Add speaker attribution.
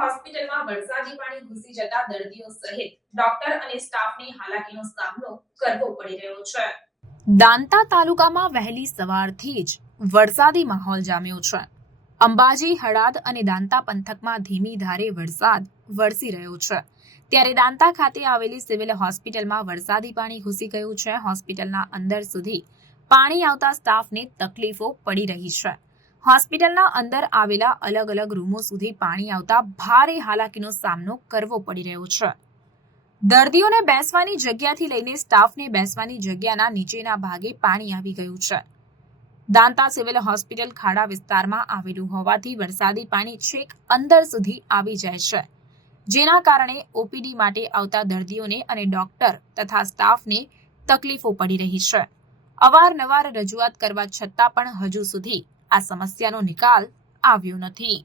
Speaker 1: હોસ્પિટલમાં વરસાદી પાણી ઘૂસી જતા દર્દીઓ સહિત ડોક્ટર અને સ્ટાફને હાલાકીનો સામનો કરવો પડી રહ્યો છે. દાંતા તાલુકામાં વહેલી સવારથી જ વરસાદી માહોલ જામ્યો છે. અંબાજી, હળાદ અને દાંતા પંથકમાં ધીમી ધારે વરસાદ વરસી રહ્યો છે. ત્યારે દાંતા ખાતે આવેલી સિવિલ હોસ્પિટલમાં વરસાદી પાણી ઘૂસી ગયું છે. હોસ્પિટલના અંદર સુધી પાણી આવતા સ્ટાફને તકલીફો પડી રહી છે. હોસ્પિટલના અંદર આવેલા અલગ અલગ રૂમો સુધી પાણી આવતા ભારે હાલાકીનો સામનો કરવો પડી રહ્યો છે. દર્દીઓને બેસવાની જગ્યાથી લઈને સ્ટાફને બેસવાની જગ્યાના નીચેના ભાગે પાણી આવી ગયું છે. દાંતા સિવિલ હોસ્પિટલ ખાડા વિસ્તારમાં આવેલું હોવાથી વરસાદી પાણી છેક અંદર સુધી આવી જાય છે. જેના કારણે ઓપીડી માટે આવતા દર્દીઓને અને ડોક્ટર તથા સ્ટાફને તકલીફો પડી રહી છે. અવારનવાર રજૂઆત કરવા છતાં પણ હજુ સુધી આ સમસ્યાનો નિકાલ આવ્યો નથી.